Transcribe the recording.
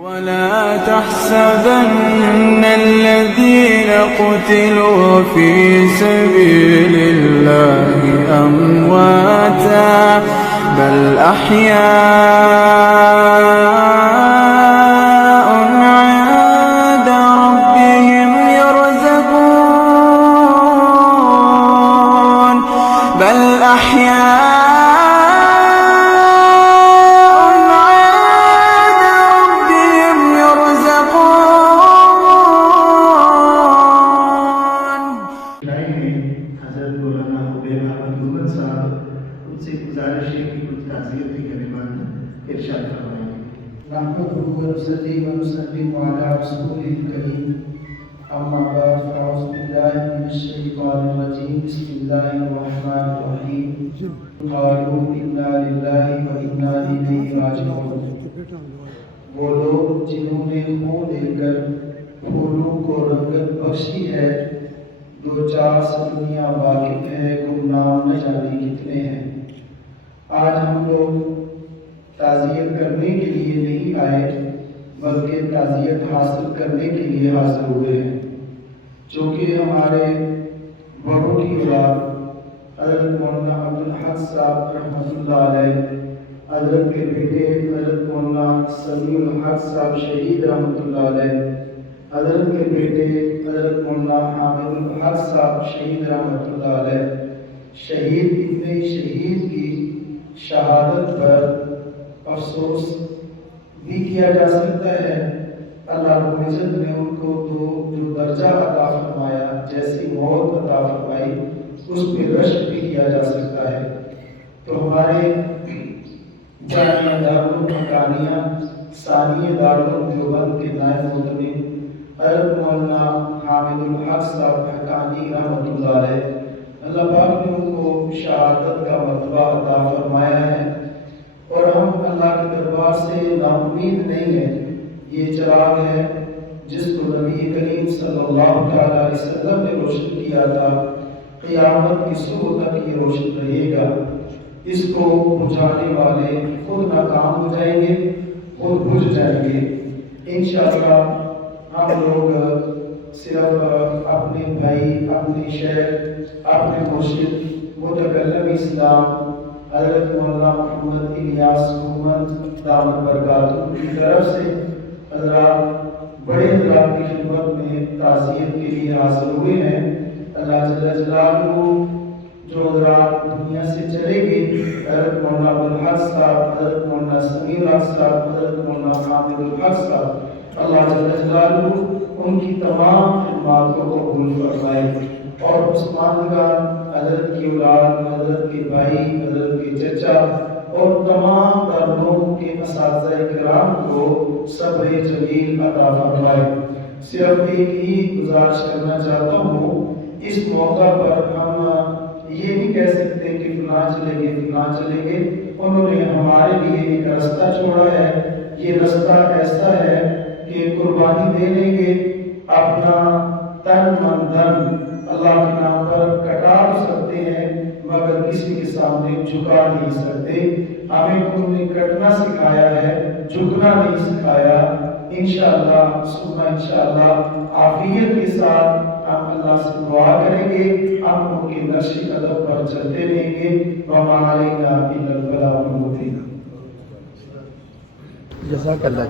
ولا تحسبن الذين قتلوا في سبيل الله أمواتا بل أحياء عند ربهم يرزقون بل أحياء گزارش ہے کہ کچھ تعزیت کی کلمات ارشاد فرمائیں. نحمده ونصلي ونسلم على رسوله الكريم اما بعد فاعوذ بالله من الشيطان الرجيم بسم الله الرحمن الرحيم قالوا انا لله وانا اليه راجعون. وہ لوگ جنہوں نے خون دے کر پھولوں کو رنگت بخشی ہے دو چار سے دنیا واقف ہے گمنام نہ جانے کتنے ہیں. آج ہم لوگ تعزیت کرنے کے لیے نہیں آئے بلکہ تعزیت حاصل کرنے کے لیے حاضر ہوئے ہیں. چونکہ ہمارے بڑوں کی اولاد حضرت مولانا عبدالحق صاحب رحمۃ اللہ علیہ، حضرت کے بیٹے حضرت مولانا سمیع الحق صاحب شہید رحمۃ اللہ علیہ، حضرت کے بیٹے حضرت مولانا حامد الحق صاحب شہید رحمۃ اللہ علیہ، شہید ابن شہید کی شہادت پر افسوس بھی کیا جا سکتا ہے. اللہ رب العزت نے ان کو جو درجہ عطا فرمایا، جیسی موت عطا فرمائی، اس پہ رشک بھی کیا جا سکتا ہے. تو ہمارے جامعہ دارالمکانیہ ثانیہ دارالعلوم دیوبند کے نائب محتمم حضرت مولانا حامد الحق صاحب حقانی رحمۃ اللہ علیہ، اللہ پاک نے ان کو شہادت کا مرتبہ عطا فرمایا ہے. اور ہم اللہ کے دربار سے نا امید نہیں ہیں. یہ چراغ ہے جس کو نبی کریم صلی اللہ علیہ وسلم نے روشن کیا تھا، قیامت کی صبح تک یہ روشن رہے گا. اس کو بجھانے والے خود ناکام ہو جائیں گے، خود بجھ جائیں گے. انشاءاللہ ہم لوگ صرف اپنے بھائی، اپنے شیخ، اپنے مرشد متکلم اسلام حضرت مولانا محمد الیاس محمد دامت برکاتہ کی طرف سے حضرات بڑے حضرات کی خدمت میں تعزیت کے لیے حاضر ہوئے ہیں. اللہ جل جلالہ جو حضرات دنیا سے چلے گئے، حضرت مولانا عبدالحق صاحب، حضرت مولانا سمیع الحق صاحب، حضرت مولانا حامد الحق صاحب، اللہ جل جلالہ ان کی تمام خدمات کو قبول فرمائے. اور عثمانگان حضرت کی اولاد، حضرت کے بھائی، حضرت کے چچا اور تمام لوگوں کے اساتذہ کرام کو صبر جمیل عطا فرمائے. صرف ایک ہی گزارش کرنا چاہتا ہوں، اس موقع پر ہم یہ نہیں کہہ سکتے کہ فلاں چلے گئے فلاں چلے گئے. انہوں نے ہمارے لیے ایک راستہ چھوڑا ہے. یہ راستہ ایسا ہے کہ قربانی دے لیں گے، اپنا تن من دھن اللہ کے نام پر کٹا سکتے ہیں مگر کسی کے سامنے جھکا نہیں سکتے. ہمیں انہوں نے کٹنا سکھایا ہے، جھکنا نہیں سکھایا. انشاءاللہ سننا انشاءاللہ عافیت کے ساتھ ہم اللہ سے دعا کریں گے، ہم ان کے نقش قدم پر چلتے رہیں گے. وما علینا الا البلاغ المبین. جزاک اللہ.